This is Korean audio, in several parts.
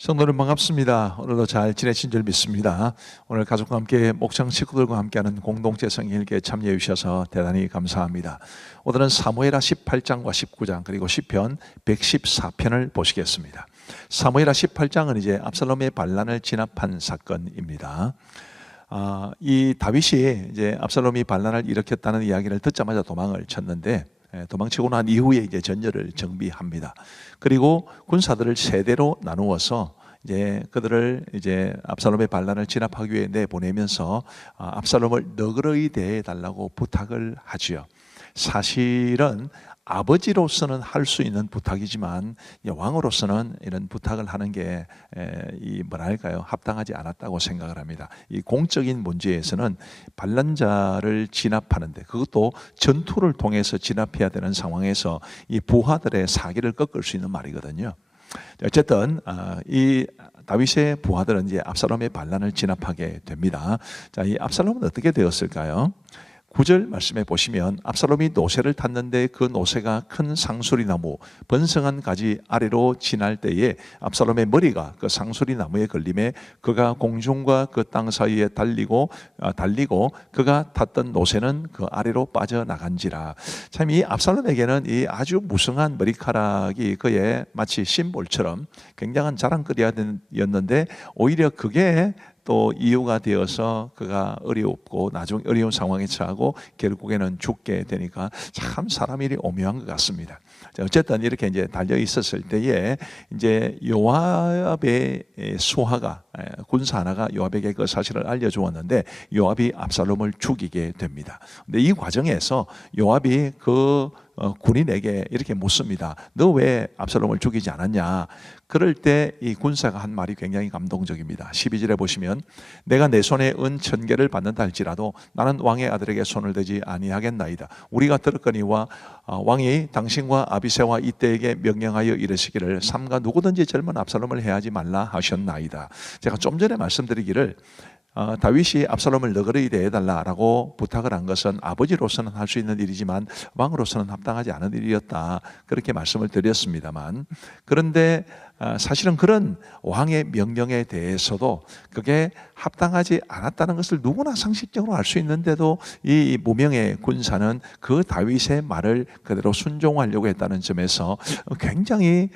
성도님 반갑습니다. 오늘도 잘 지내신 줄 믿습니다. 오늘 가족과 함께 목장 식구들과 함께하는 공동체 성경읽기에 참여해 주셔서 대단히 감사합니다. 오늘은 사무엘하 18장과 19장 그리고 시편 114편을 보시겠습니다. 사무엘하 18장은 이제 압살롬의 반란을 진압한 사건입니다. 이 다윗이 이제 압살롬이 반란을 일으켰다는 이야기를 듣자마자 도망을 쳤는데, 도망치고 난 이후에 이제 전열을 정비합니다. 그리고 군사들을 세대로 나누어서 이제 그들을 이제 압살롬의 반란을 진압하기 위해 내보내면서 압살롬을 너그러이 대해 달라고 부탁을 하지요. 사실은 아버지로서는 할 수 있는 부탁이지만 왕으로서는 이런 부탁을 하는 게 뭐랄까요, 합당하지 않았다고 생각을 합니다. 이 공적인 문제에서는 반란자를 진압하는데, 그것도 전투를 통해서 진압해야 되는 상황에서 이 부하들의 사기를 꺾을 수 있는 말이거든요. 어쨌든 이 다윗의 부하들은 이제 압살롬의 반란을 진압하게 됩니다. 자, 이 압살롬은 어떻게 되었을까요? 9절 말씀에 보시면 압살롬이 노새를 탔는데 그 노새가 큰 상수리나무 번성한 가지 아래로 지날 때에 압살롬의 머리가 그 상수리나무에 걸림에 그가 공중과 그 땅 사이에 달리고 그가 탔던 노새는 그 아래로 빠져나간지라. 참 이 압살롬에게는 이 아주 무성한 머리카락이 그의 마치 심볼처럼 굉장한 자랑거리였는데, 오히려 그게 또 이유가 되어서 그가 어렵고 나중 어려운 상황에 처하고 결국에는 죽게 되니까 참 사람 일이 오묘한 것 같습니다. 어쨌든 이렇게 이제 달려 있었을 때에 이제 요압의 수하가, 군사 하나가 요압에게 그 사실을 알려주었는데 요압이 압살롬을 죽이게 됩니다. 근데 이 과정에서 요압이 그 군인에게 이렇게 묻습니다. 너 왜 압살롬을 죽이지 않았냐? 그럴 때 이 군사가 한 말이 굉장히 감동적입니다. 12절에 보시면 내가 내 손에 은 1000개를 받는다 할지라도 나는 왕의 아들에게 손을 대지 아니하겠나이다. 우리가 들었거니와 왕이 당신과 아비새와 이때에게 명령하여 이르시기를 삼가 누구든지 젊은 압살롬을 해하지 말라 하셨나이다. 제가 좀 전에 말씀드리기를 다윗이 압살롬을 너그러이 대해달라라고 부탁을 한 것은 아버지로서는 할 수 있는 일이지만 왕으로서는 합당하지 않은 일이었다, 그렇게 말씀을 드렸습니다만, 그런데 사실은 그런 왕의 명령에 대해서도 그게 합당하지 않았다는 것을 누구나 상식적으로 알 수 있는데도 이 무명의 군사는 그 다윗의 말을 그대로 순종하려고 했다는 점에서 굉장히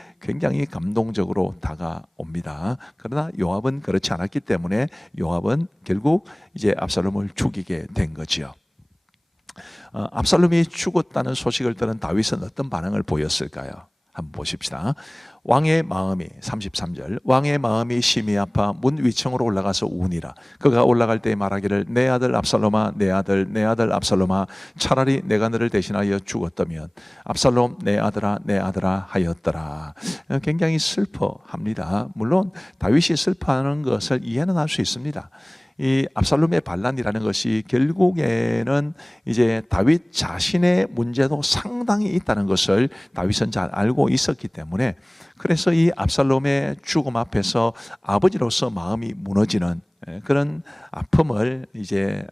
감동적으로 다가옵니다. 그러나 요압은 그렇지 않았기 때문에 요압은 결국 이제 압살롬을 죽이게 된 거지요. 압살롬이 죽었다는 소식을 들은 다윗은 어떤 반응을 보였을까요? 한번 보십시다. 왕의 마음이, 33절, 왕의 마음이 심히 아파 문 위층으로 올라가서 우니라. 그가 올라갈 때 말하기를 내 아들 압살롬아, 내 아들 압살롬아, 차라리 내가 너를 대신하여 죽었다면 압살롬 내 아들아 하였더라. 굉장히 슬퍼합니다. 물론 다윗이 슬퍼하는 것을 이해는 할 수 있습니다. 이 압살롬의 반란이라는 것이 결국에는 이제 다윗 자신의 문제도 상당히 있다는 것을 다윗은 잘 알고 있었기 때문에, 그래서 이 압살롬의 죽음 앞에서 아버지로서 마음이 무너지는 그런 아픔을 이제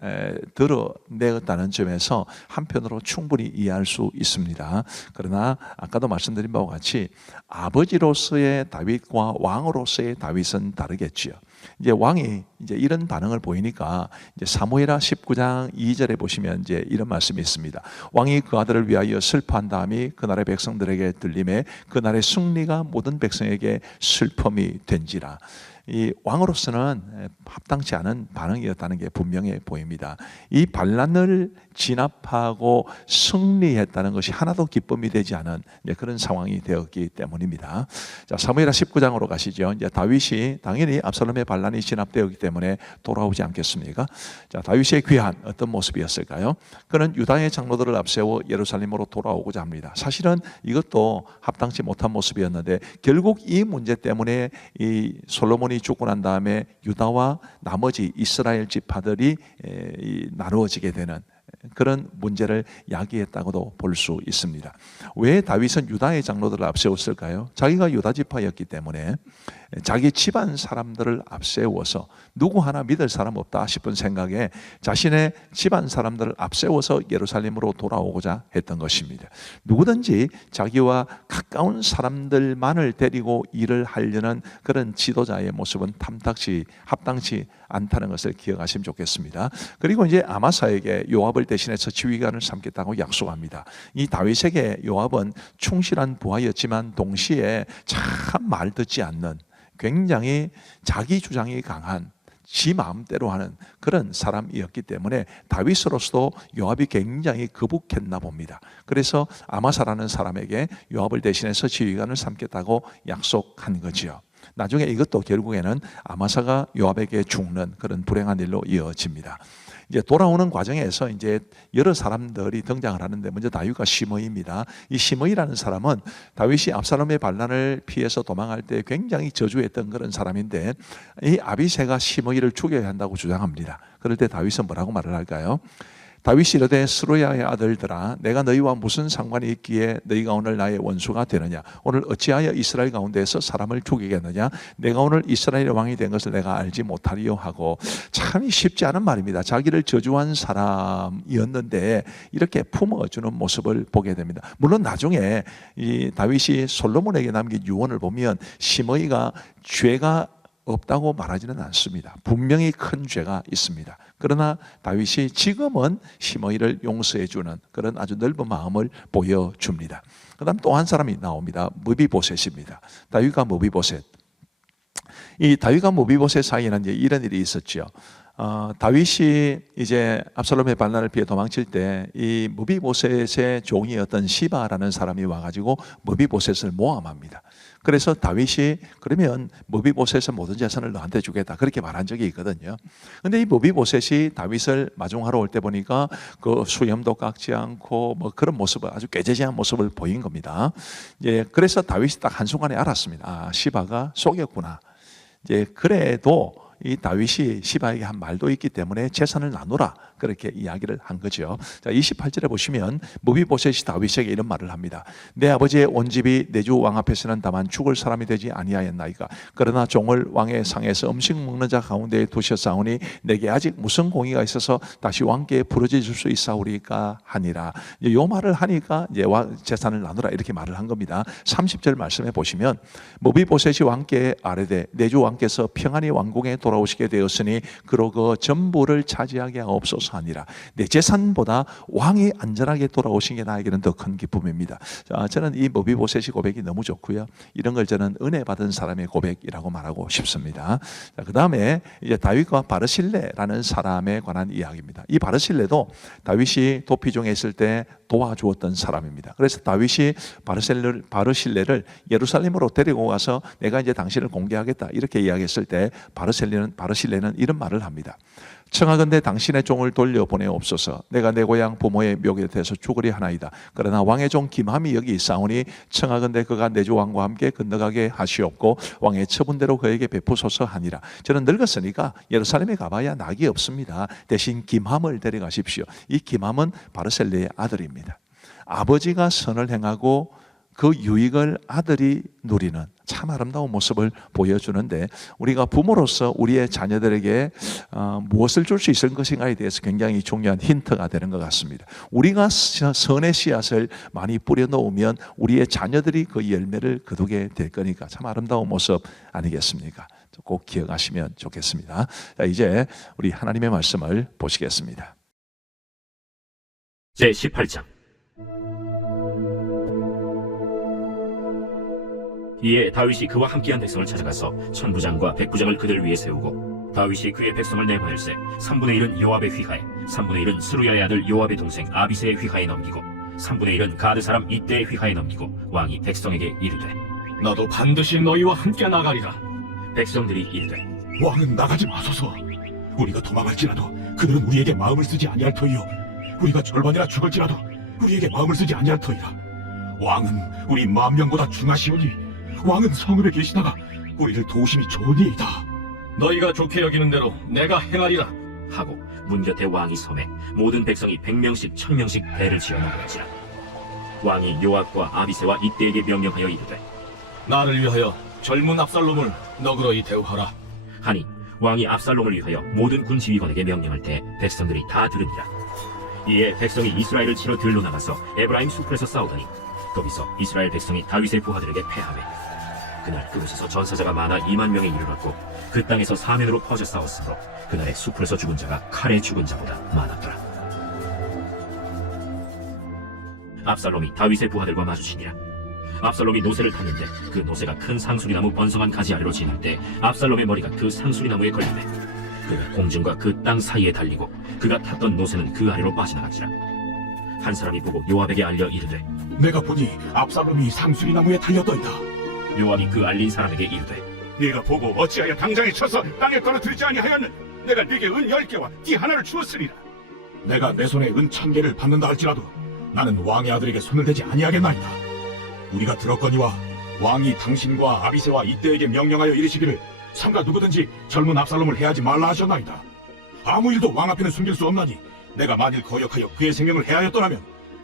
드러내었다는 점에서 한편으로 충분히 이해할 수 있습니다. 그러나 아까도 말씀드린 바와 같이 아버지로서의 다윗과 왕으로서의 다윗은 다르겠지요. 이제 왕이 이제 이런 반응을 보이니까 이제 사무엘하 19장 2절에 보시면 이제 이런 말씀이 있습니다. 왕이 그 아들을 위하여 슬퍼한 다음이 그날의 백성들에게 들림에 그날의 승리가 모든 백성에게 슬픔이 된지라. 이 왕으로서는 합당치 않은 반응이었다는 게 분명해 보입니다. 이 반란을 진압하고 승리했다는 것이 하나도 기쁨이 되지 않은 그런 상황이 되었기 때문입니다. 자, 사무엘하 19장으로 가시죠. 이제 다윗이 당연히 압살롬의 반란이 진압되었기 때문에 돌아오지 않겠습니까? 자, 다윗의 귀환 어떤 모습이었을까요? 그는 유다의 장로들을 앞세워 예루살렘으로 돌아오고자 합니다. 사실은 이것도 합당치 못한 모습이었는데 결국 이 문제 때문에 이 솔로몬이 죽고 난 다음에 유다와 나머지 이스라엘 지파들이 나누어지게 되는 그런 문제를 야기했다고도 볼 수 있습니다. 왜 다윗은 유다의 장로들을 앞세웠을까요? 자기가 유다 지파였기 때문에 자기 집안 사람들을 앞세워서 누구 하나 믿을 사람 없다 싶은 생각에 자신의 집안 사람들을 앞세워서 예루살렘으로 돌아오고자 했던 것입니다. 누구든지 자기와 가까운 사람들만을 데리고 일을 하려는 그런 지도자의 모습은 합당치 않다는 것을 기억하시면 좋겠습니다. 그리고 이제 아마사에게 요압을 대신해서 지휘관을 삼겠다고 약속합니다. 이 다윗에게 요압은 충실한 부하였지만 동시에 참 말 듣지 않는, 굉장히 자기 주장이 강한, 지 마음대로 하는 그런 사람이었기 때문에 다윗으로서도 요압이 굉장히 거북했나 봅니다. 그래서 아마사라는 사람에게 요압을 대신해서 지휘관을 삼겠다고 약속한 거지요. 나중에 이것도 결국에는 아마사가 요압에게 죽는 그런 불행한 일로 이어집니다. 이제 돌아오는 과정에서 이제 여러 사람들이 등장을 하는데 먼저 다윗과 시므이입니다. 이 시므이라는 사람은 다윗이 압살롬의 반란을 피해서 도망할 때 굉장히 저주했던 그런 사람인데 이 아비새가 시므이를 죽여야 한다고 주장합니다. 그럴 때 다윗은 뭐라고 말을 할까요? 다윗이 이르되 스루야의 아들들아 내가 너희와 무슨 상관이 있기에 너희가 오늘 나의 원수가 되느냐? 오늘 어찌하여 이스라엘 가운데에서 사람을 죽이겠느냐? 내가 오늘 이스라엘의 왕이 된 것을 내가 알지 못하리요 하고, 참 쉽지 않은 말입니다. 자기를 저주한 사람이었는데 이렇게 품어주는 모습을 보게 됩니다. 물론 나중에 이 다윗이 솔로몬에게 남긴 유언을 보면 시므이가 죄가 없다고 말하지는 않습니다. 분명히 큰 죄가 있습니다. 그러나 다윗이 지금은 시므이를 용서해 주는 그런 아주 넓은 마음을 보여줍니다. 그 다음 또 한 사람이 나옵니다. 무비보셋입니다. 다윗과 무비보셋. 이 다윗과 무비보셋 사이에는 이제 이런 일이 있었죠. 다윗이 이제 압살롬의 반란을 피해 도망칠 때 이 무비보셋의 종이었던 시바라는 사람이 와가지고 무비보셋을 모함합니다. 그래서 다윗이 그러면 무비보셋의 모든 재산을 너한테 주겠다 그렇게 말한 적이 있거든요. 근데 이 무비보셋이 다윗을 마중하러 올 때 보니까 그 수염도 깎지 않고 뭐 그런 모습을, 아주 꾀죄죄한 모습을 보인 겁니다. 이제 그래서 다윗이 딱 한순간에 알았습니다. 아, 시바가 속였구나. 이제 그래도 이 다윗이 시바에게 한 말도 있기 때문에 재산을 나누라 그렇게 이야기를 한 거죠. 자, 28절에 보시면 무비보셋이 다윗에게 이런 말을 합니다. 내 아버지의 온 집이 내 주 왕 앞에서는 다만 죽을 사람이 되지 아니하였나이까. 그러나 종을 왕의 상에서 음식 먹는 자 가운데에 두셨사오니 내게 아직 무슨 공의가 있어서 다시 왕께 부르짖을 수 있사오리까 하니라. 이 말을 하니까 이제 재산을 나누라 이렇게 말을 한 겁니다. 30절 말씀해 보시면 무비보셋이 왕께 아뢰되 내 주 왕께서 평안히 왕궁에 돌아오시게 되었으니 그로 그 전부를 차지하게 하옵소서 하니라. 내 재산보다 왕이 안전하게 돌아오신 게 나에게는 더 큰 기쁨입니다. 자, 저는 이 무비보셋이 고백이 너무 좋고요. 이런 걸 저는 은혜 받은 사람의 고백이라고 말하고 싶습니다. 자, 그 다음에 이제 다윗과 바르실레라는 사람에 관한 이야기입니다. 이 바르실레도 다윗이 도피 중에 있을 때 도와주었던 사람입니다. 그래서 다윗이 바르실레를 예루살렘으로 데리고 가서 내가 이제 당신을 공개하겠다 이렇게 이야기했을 때 바르실레는 이런 말을 합니다. 청하건대 당신의 종을 돌려보내옵소서. 내가 내 고향 부모의 묘기에 대해서 죽으리 하나이다. 그러나 왕의 종 김함이 여기 있사오니 청하건대 그가 내 주 왕과 함께 건너가게 하시옵고 왕의 처분대로 그에게 베푸소서 하니라. 저는 늙었으니까 예루살렘에 가봐야 낙이 없습니다. 대신 김함을 데려가십시오. 이 김함은 바르셀레의 아들입니다. 아버지가 선을 행하고 그 유익을 아들이 누리는 참 아름다운 모습을 보여주는데, 우리가 부모로서 우리의 자녀들에게 무엇을 줄 수 있을 것인가에 대해서 굉장히 중요한 힌트가 되는 것 같습니다. 우리가 선의 씨앗을 많이 뿌려놓으면 우리의 자녀들이 그 열매를 거두게 될 거니까 참 아름다운 모습 아니겠습니까? 꼭 기억하시면 좋겠습니다. 자, 이제 우리 하나님의 말씀을 보시겠습니다. 제18장. 이에 다윗이 그와 함께한 백성을 찾아가서 천부장과 백부장을 그들 위에 세우고 다윗이 그의 백성을 내보낼세 3분의 1은 요압의 휘하에 3분의 1은 스루야의 아들 요압의 동생 아비새의 휘하에 넘기고 3분의 1은 가드 사람 이때의 휘하에 넘기고 왕이 백성에게 이르되 나도 반드시 너희와 함께 나가리라. 백성들이 이르되 왕은 나가지 마소서. 우리가 도망할지라도 그들은 우리에게 마음을 쓰지 아니할 터이요 우리가 절반이나 죽을지라도 우리에게 마음을 쓰지 아니할 터이라. 왕은 우리 만명보다 중하시오니 왕은 성읍에 계시다가 우리를 도우심이 좋으니이다. 너희가 좋게 여기는 대로 내가 행하리라. 하고 문 곁에 왕이 섬에 모든 백성이 100명씩 1000명씩 배를 지어 나가는지라. 왕이 요압과 아비새와 이때에게 명령하여 이르되 나를 위하여 젊은 압살롬을 너그러이 대우하라. 하니 왕이 압살롬을 위하여 모든 군 지휘관에게 명령할 때 백성들이 다 들으니라. 이에 백성이 이스라엘을 치러 들로 나가서 에브라임 숲에서 싸우더니 거기서 이스라엘 백성이 다윗의 부하들에게 패하매 그날 그곳에서 전사자가 많아 2만 명에 이르렀고 그 땅에서 사면으로 퍼져 싸웠으므로 그날의 숲에서 죽은 자가 칼에 죽은 자보다 많았더라. 압살롬이 다윗의 부하들과 마주치니라. 압살롬이 노새를 탔는데 그 노새가 큰 상수리나무 번성한 가지 아래로 지날 때 압살롬의 머리가 그 상수리나무에 걸리매 그가 공중과 그 땅 사이에 달리고 그가 탔던 노새는 그 아래로 빠져나갔지라. 한 사람이 보고 요압에게 알려 이르되 내가 보니 압살롬이 상수리 나무에 달렸더이다. 요압이 그 알린 사람에게 이르되 네가 보고 어찌하여 당장에 쳐서 땅에 떨어뜨리지 아니하였느냐? 내가 네게 은 10개와 띠 하나를 주었으리라. 내가 내 손에 은 1000개를 받는다 할지라도 나는 왕의 아들에게 손을 대지 아니하겠나이다. 우리가 들었거니와 왕이 당신과 아비새와 이때에게 명령하여 이르시기를 삼가 누구든지 젊은 압살롬을 해하지 말라 하셨나이다. 아무 일도 왕 앞에는 숨길 수 없나니 내가 만일 거역하여 그의 생명을 해하였더라면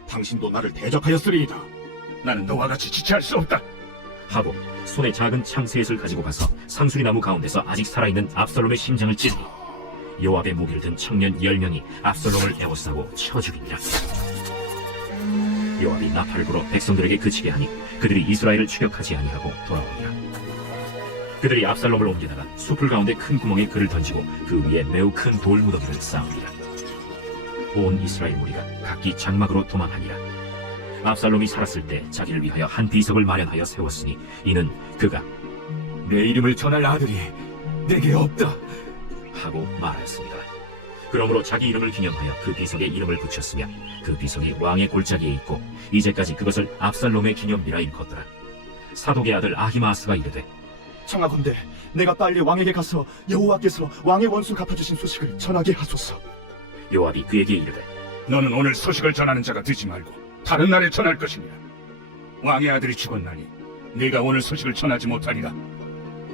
당신도 나를 대적하였으리이다. 나는 너와 같이 지체할 수 없다. 하고 손에 작은 창 셋을 가지고 가서 상수리나무 가운데서 아직 살아있는 압살롬의 심장을 찌르니 요압의 무기를 든 청년 10명이 압살롬을 에워싸고 쳐 죽이니라. 요압이 나팔을 불어 백성들에게 그치게 하니 그들이 이스라엘을 추격하지 아니하고 돌아오니라. 그들이 압살롬을 옮기다가 숲을 가운데 큰 구멍에 그를 던지고 그 위에 매우 큰 돌무더기를 쌓으니라. 온 이스라엘 무리가 각기 장막으로 도망하니라. 압살롬이 살았을 때 자기를 위하여 한 비석을 마련하여 세웠으니 이는 그가 내 이름을 전할 아들이 내게 없다 하고 말하였습니다. 그러므로 자기 이름을 기념하여 그 비석에 이름을 붙였으며 그 비석이 왕의 골짜기에 있고 이제까지 그것을 압살롬의 기념비라 일컫더라. 사독의 아들 아히마아스가 이르되 청하건대 내가 빨리 왕에게 가서 여호와께서 왕의 원수 갚아주신 소식을 전하게 하소서. 요압이 그에게 이르되 너는 오늘 소식을 전하는 자가 되지 말고 다른 날에 전할 것이니라. 왕의 아들이 죽었나니 네가 오늘 소식을 전하지 못하리라.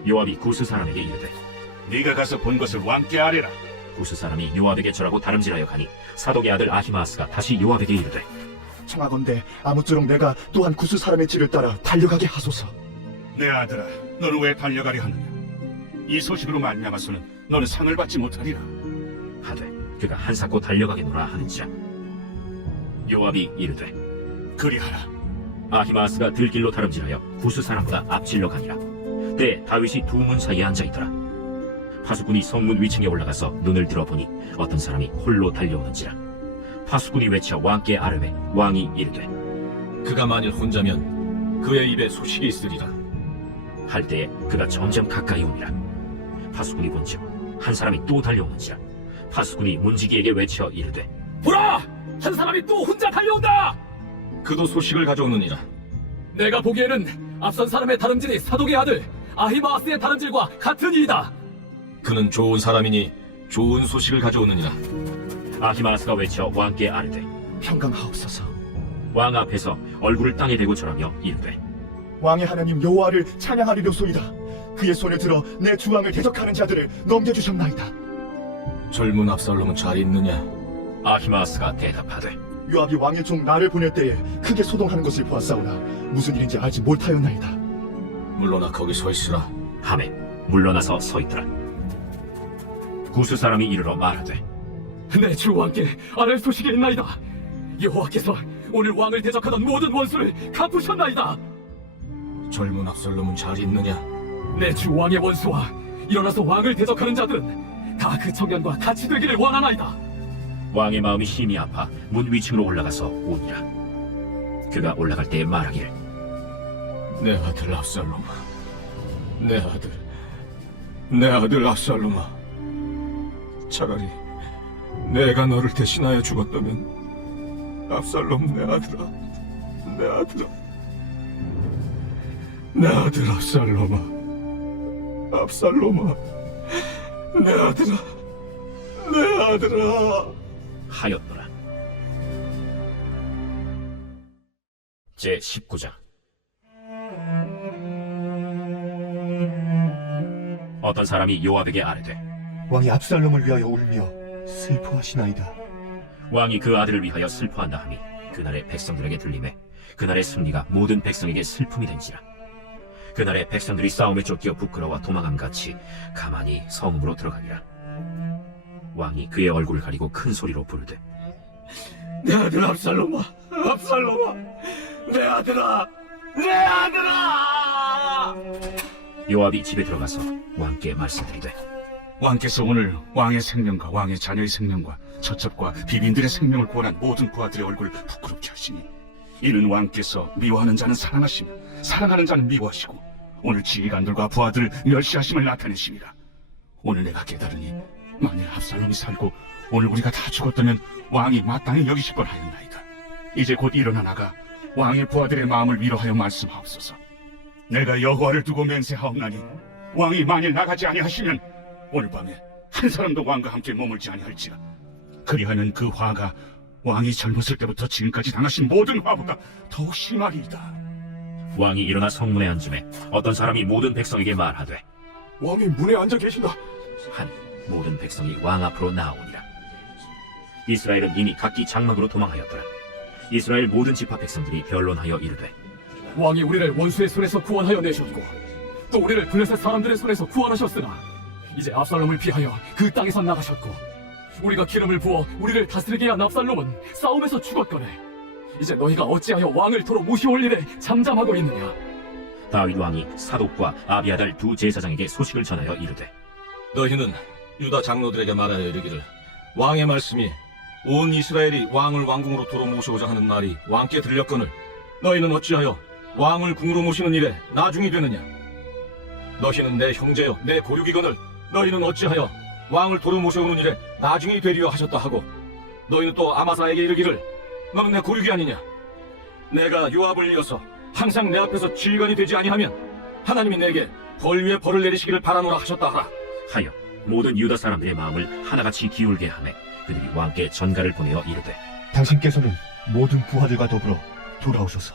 요압이 구스 사람에게 이르되 네가 가서 본 것을 왕께 아뢰라. 구스 사람이 요압에게 절하고 다름질하여 가니 사독의 아들 아히마아스가 다시 요압에게 이르되 청하건대 아무쪼록 내가 또한 구스 사람의 길을 따라 달려가게 하소서. 내 아들아, 너는 왜 달려가려 하느냐? 이 소식으로 말미암아서는 너는 상을 받지 못하리라. 하되 그가 한사코 달려가겠노라 하는지라. 요압이 이르되 그리하라. 아히마아스가 들길로 다름질하여 구스 사람보다 앞질러 가니라. 때에 다윗이 두 문 사이에 앉아있더라. 파수꾼이 성문 위층에 올라가서 눈을 들어보니 어떤 사람이 홀로 달려오는지라. 파수꾼이 외쳐 왕께 아뢰매 왕이 이르되 그가 만일 혼자면 그의 입에 소식이 있으리라. 할 때에 그가 점점 가까이 오니라. 파수꾼이 본즉 한 사람이 또 달려오는지라. 파수꾼이 문지기에게 외쳐 이르되 보라! 한 사람이 또 혼자 달려온다! 그도 소식을 가져오느니라. 내가 보기에는 앞선 사람의 다름질이 사독의 아들 아히마아스의 다름질과 같은 이이다. 그는 좋은 사람이니 좋은 소식을 가져오느니라. 아히마아스가 외쳐 왕께 아뢰되 평강하옵소서. 왕 앞에서 얼굴을 땅에 대고 절하며 이르되 왕의 하나님 여호와를 찬양하리로소이다. 그의 손을 들어 내 주왕을 대적하는 자들을 넘겨주셨나이다. 젊은 압살롬은 잘 있느냐? 아히마아스가 대답하되 요압이 왕의 종 나를 보낼 때에 크게 소동하는 것을 보았사오나 무슨 일인지 알지 못하였나이다. 물러나 거기 서 있으라. 하매 물러나서 서 있더라. 구스 사람이 이르러 말하되 내 주 왕께 아랠 소식이 있나이다. 여호와께서 오늘 왕을 대적하던 모든 원수를 갚으셨나이다. 젊은 압살롬은 잘 있느냐? 내 주 왕의 원수와 일어나서 왕을 대적하는 자들은 다 그 청년과 같이 되기를 원하나이다. 왕의 마음이 심히 아파 문 위층으로 올라가서 오니라. 그가 올라갈 때에 말하기를 내 아들 압살롬아, 내 아들 압살롬아, 차라리 내가 너를 대신하여 죽었다면 압살롬 내 아들 압살롬아, 내 아들아 하였더라. 제19장. 어떤 사람이 요압에게 아뢰되 왕이 압살롬을 위하여 울며 슬퍼하시나이다. 왕이 그 아들을 위하여 슬퍼한다 하니 그날의 백성들에게 들리매 그날의 승리가 모든 백성에게 슬픔이 된지라. 그날의 백성들이 싸움에 쫓겨 부끄러워 도망함같이 가만히 성읍으로 들어가니라. 왕이 그의 얼굴을 가리고 큰 소리로 부르되 내 아들 압살롬아, 압살롬아, 내 아들아, 내 아들아! 요압이 집에 들어가서 왕께 말씀드리되 왕께서 오늘 왕의 생명과 왕의 자녀의 생명과 처첩과 비빈들의 생명을 구원한 모든 부하들의 얼굴을 부끄럽게 하시니 이는 왕께서 미워하는 자는 사랑하시며 사랑하는 자는 미워하시고 오늘 지휘관들과 부하들을 멸시하심을 나타내십니다. 오늘 내가 깨달으니 만일 압살롬이 살고 오늘 우리가 다 죽었다면 왕이 마땅히 여기실 걸 하였나이다. 이제 곧 일어나 나가 왕의 부하들의 마음을 위로하여 말씀하옵소서. 내가 여호와를 두고 맹세하옵나니 왕이 만일 나가지 아니하시면 오늘 밤에 한 사람도 왕과 함께 머물지 아니할지라. 그리하면 그 화가 왕이 젊었을 때부터 지금까지 당하신 모든 화보다 더욱 심하리이다. 왕이 일어나 성문에 앉음에 어떤 사람이 모든 백성에게 말하되 왕이 문에 앉아 계신다. 하니 모든 백성이 왕 앞으로 나아오니라. 이스라엘은 이미 각기 장막으로 도망하였더라. 이스라엘 모든 지파 백성들이 변론하여 이르되 왕이 우리를 원수의 손에서 구원하여 내셨고 또 우리를 블레셋 사람들의 손에서 구원하셨으나 이제 압살롬을 피하여 그 땅에서 나가셨고 우리가 기름을 부어 우리를 다스리게 한 압살롬은 싸움에서 죽었거늘 이제 너희가 어찌하여 왕을 도로 모시올리래 잠잠하고 있느냐. 다윗 왕이 사독과 아비아달 두 제사장에게 소식을 전하여 이르되 너희는 유다 장로들에게 말하여 이르기를 왕의 말씀이 온 이스라엘이 왕을 왕궁으로 도로 모시고자 하는 말이 왕께 들렸거늘 너희는 어찌하여 왕을 궁으로 모시는 일에 나중이 되느냐. 너희는 내 형제여 내 보육이거늘 너희는 어찌하여 왕을 도로 모셔오는 일에 나중이 되리려 하셨다 하고 너희는 또 아마사에게 이르기를 너는 내 고륙이 아니냐. 내가 요압을 이어서 항상 내 앞에서 지휘관이 되지 아니하면 하나님이 내게 벌 위에 벌을 내리시기를 바라노라 하셨다 하라. 하여 모든 유다 사람들의 마음을 하나같이 기울게 하매 그들이 왕께 전가를 보내어 이르되 당신께서는 모든 부하들과 더불어 돌아오소서.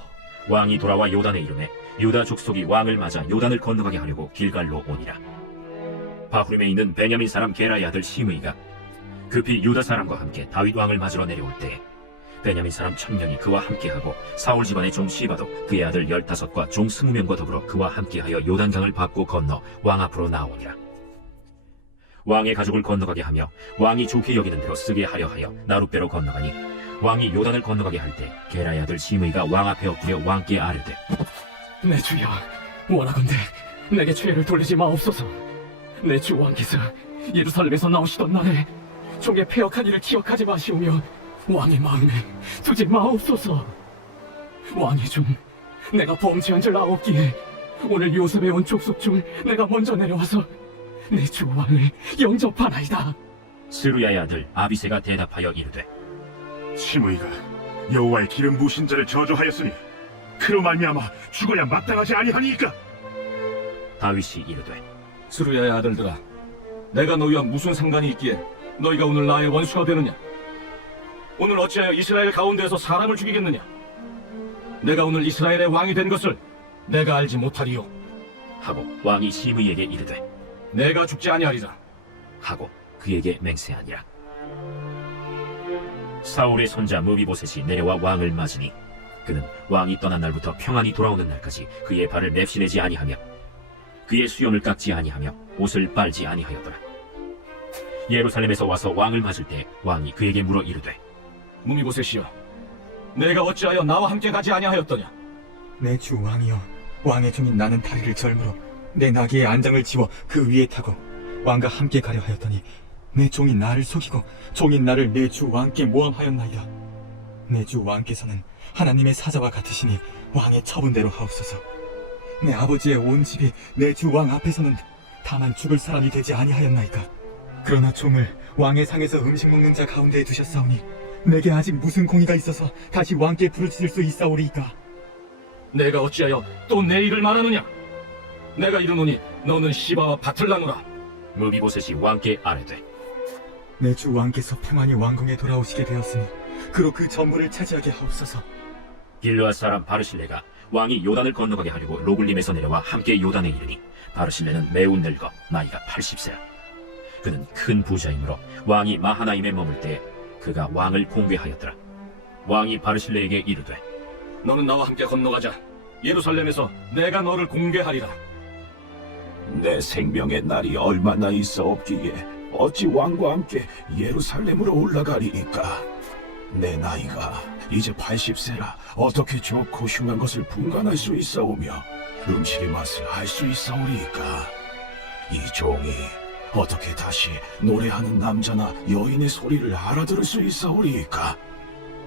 왕이 돌아와 요단에 이르매 유다 족속이 왕을 맞아 요단을 건너가게 하려고 길갈로 오니라. 바후림에 있는 베냐민 사람 게라의 아들 시므이가 급히 유다 사람과 함께 다윗 왕을 맞으러 내려올 때에 베냐민 사람 1000명이 그와 함께하고 사울 집안의 종 시바도 그의 아들 15과 종 20명과 더불어 그와 함께하여 요단강을 밟고 건너 왕 앞으로 나오니라. 왕의 가족을 건너가게 하며 왕이 좋게 여기는 대로 쓰게 하려 하여 나룻배로 건너가니 왕이 요단을 건너가게 할 때 게라의 아들 시므이가 왕 앞에 엎드려 왕께 아뢰되 내 주여 원하건대 내게 죄를 돌리지 마옵소서. 내 주 왕께서 예루살렘에서 나오시던 날에 종의 패역한 일을 기억하지 마시오며 왕의 마음에 두지 마옵소서. 왕이 좀 내가 범죄한 줄 아옵기에 오늘 요셉에 온 족속 중 내가 먼저 내려와서 내 주 왕을 영접하나이다. 스루야의 아들 아비새가 대답하여 이르되 시므이가 여호와의 기름 부으신 자를 저주하였으니 그로 말미암아 죽어야 마땅하지 아니하니이까. 다윗이 이르되 스루야의 아들들아 내가 너희와 무슨 상관이 있기에 너희가 오늘 나의 원수가 되느냐. 오늘 어찌하여 이스라엘 가운데에서 사람을 죽이겠느냐. 내가 오늘 이스라엘의 왕이 된 것을 내가 알지 못하리요 하고 왕이 시므이에게 이르되 내가 죽지 아니하리라 하고 그에게 맹세하니라. 사울의 손자 무비보셋이 내려와 왕을 맞으니 그는 왕이 떠난 날부터 평안히 돌아오는 날까지 그의 발을 맵시내지 아니하며 그의 수염을 깎지 아니하며 옷을 빨지 아니하였더라. 예루살렘에서 와서 왕을 맞을 때 왕이 그에게 물어 이르되 무미보셋이여 내가 어찌하여 나와 함께 가지 아니하였더냐. 내 주 왕이여 왕의 종인 나는 다리를 절므로 내 나귀의 안장을 지워 그 위에 타고 왕과 함께 가려 하였더니 내 종이 나를 속이고 종인 나를 내 주 왕께 모함하였나이다. 내 주 왕께서는 하나님의 사자와 같으시니 왕의 처분대로 하옵소서. 내 아버지의 온 집이 내 주 왕 앞에서는 다만 죽을 사람이 되지 아니하였나이까. 그러나 종을 왕의 상에서 음식 먹는 자 가운데에 두셨사오니 내게 아직 무슨 공의가 있어서 다시 왕께 부르짖을 수 있사오리이까. 내가 어찌하여 또 내 일을 말하느냐. 내가 이르노니 너는 시바와 밭을 나누라. 무비보셋이 왕께 아뢰되 내 주 왕께서 평안히 왕궁에 돌아오시게 되었으니 그로 그 전부를 차지하게 하옵소서. 길르앗 사람 바르실레가 왕이 요단을 건너가게 하려고 로굴림에서 내려와 함께 요단에 이르니 바르실레는 매우 늙어 나이가 80세라. 그는 큰 부자이므로 왕이 마하나임에 머물 때에 그가 왕을 공개하였더라. 왕이 바르실레에게 이르되 너는 나와 함께 건너가자. 예루살렘에서 내가 너를 공개하리라. 내 생명의 날이 얼마나 있어 없기에 어찌 왕과 함께 예루살렘으로 올라가리이까? 내 나이가 이제 80세라 어떻게 좋고 흉한 것을 분간할 수 있사오며 음식의 맛을 알 수 있사오리이까? 이 종이 어떻게 다시 노래하는 남자나 여인의 소리를 알아들을 수 있사오리이까?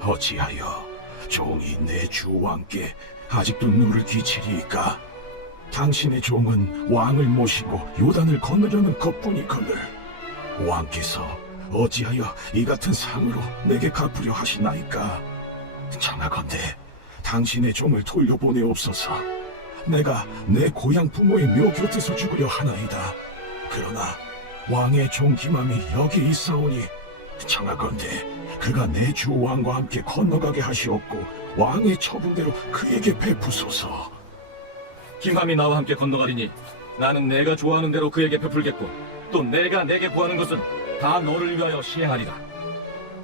어찌하여 종이 내 주 왕께 아직도 눈을 끼치리이까? 당신의 종은 왕을 모시고 요단을 건너려는 것뿐이거늘 왕께서 어찌하여 이 같은 상으로 내게 갚으려 하시나이까? 청하건대 당신의 종을 돌려보내옵소서. 내가 내 고향 부모의 묘 곁에서 죽으려 하나이다. 그러나 왕의 종 기맘이 여기 있사오니 청하건대 그가 내 주 왕과 함께 건너가게 하시옵고 왕의 처분대로 그에게 베푸소서. 김함이 나와 함께 건너가리니 나는 내가 좋아하는 대로 그에게 베풀겠고 또 내가 내게 구하는 것은 다 너를 위하여 시행하리라.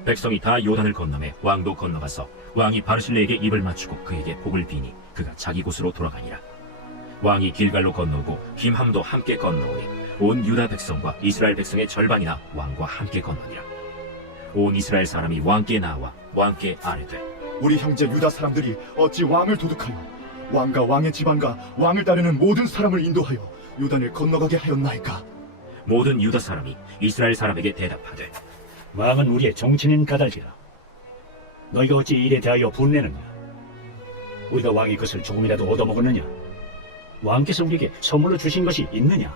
백성이 다 요단을 건너매 왕도 건너가서 왕이 바르실레에게 입을 맞추고 그에게 복을 비니 그가 자기 곳으로 돌아가니라. 왕이 길갈로 건너고 김함도 함께 건너오니 온 유다 백성과 이스라엘 백성의 절반이나 왕과 함께 건너니라. 온 이스라엘 사람이 왕께 나와 왕께 아뢰되 우리 형제 유다 사람들이 어찌 왕을 도둑하여 왕과 왕의 집안과 왕을 따르는 모든 사람을 인도하여 요단을 건너가게 하였나이까? 모든 유다 사람이 이스라엘 사람에게 대답하되 왕은 우리의 정치인 까닭이라. 너희가 어찌 이 일에 대하여 분내느냐? 우리가 왕의 것을 조금이라도 얻어먹었느냐? 왕께서 우리에게 선물로 주신 것이 있느냐?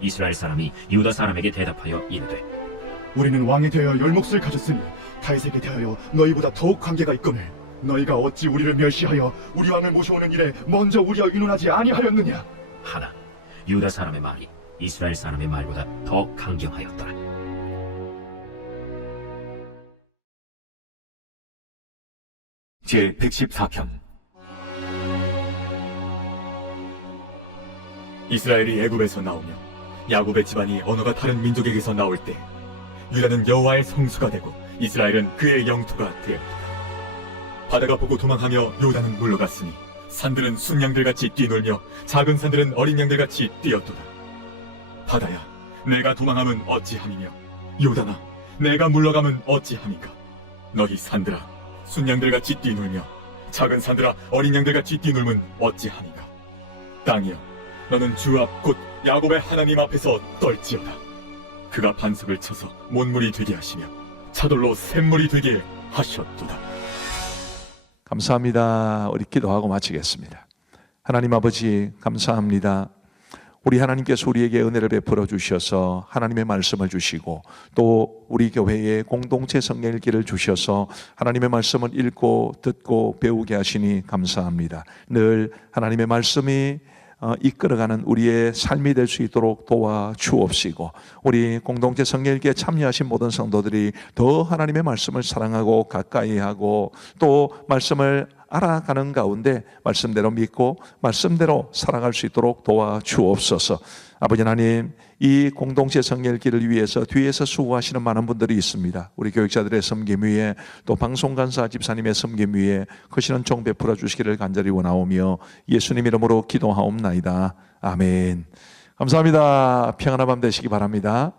이스라엘 사람이 유다 사람에게 대답하여 이르되 우리는 왕에 대하여 열목을 가졌으니 다윗에게 대하여 너희보다 더욱 관계가 있거늘 너희가 어찌 우리를 멸시하여 우리 왕을 모셔오는 일에 먼저 우리와 의논하지 아니하였느냐? 하나 유다 사람의 말이 이스라엘 사람의 말보다 더 강경하였더라. 제 114편. 이스라엘이 애굽에서 나오며 야곱의 집안이 언어가 다른 민족에게서 나올 때 유다는 여호와의 성수가 되고 이스라엘은 그의 영토가 되었다. 바다가 보고 도망하며 요단은 물러갔으니 산들은 순양들같이 뛰놀며 작은 산들은 어린 양들같이 뛰었도다. 바다야, 내가 도망함은 어찌함이며 요단아, 내가 물러감은 어찌함이까? 너희 산들아, 순양들같이 뛰놀며 작은 산들아, 어린 양들같이 뛰놀면 어찌함이까? 땅이여, 너는 주 앞 곧 야곱의 하나님 앞에서 떨지어다. 그가 반석을 쳐서 못물이 되게 하시며 차돌로 샘물이 되게 하셨도다. 감사합니다. 우리 기도하고 마치겠습니다. 하나님 아버지 감사합니다. 우리 하나님께서 우리에게 은혜를 베풀어 주셔서 하나님의 말씀을 주시고 또 우리 교회에 공동체 성경 읽기를 주셔서 하나님의 말씀을 읽고 듣고 배우게 하시니 감사합니다. 늘 하나님의 말씀이 이끌어가는 우리의 삶이 될 수 있도록 도와주옵시고 우리 공동체 성경 읽기에 참여하신 모든 성도들이 더 하나님의 말씀을 사랑하고 가까이하고 또 말씀을 알아가는 가운데 말씀대로 믿고 말씀대로 살아갈 수 있도록 도와주옵소서. 아버지 하나님, 이 공동체 성경 읽기를 위해서 뒤에서 수고하시는 많은 분들이 있습니다. 우리 교육자들의 섬김 위에 또 방송간사 집사님의 섬김 위에 크시는 종 베풀어 주시기를 간절히 원하오며 예수님 이름으로 기도하옵나이다. 아멘. 감사합니다. 평안한 밤 되시기 바랍니다.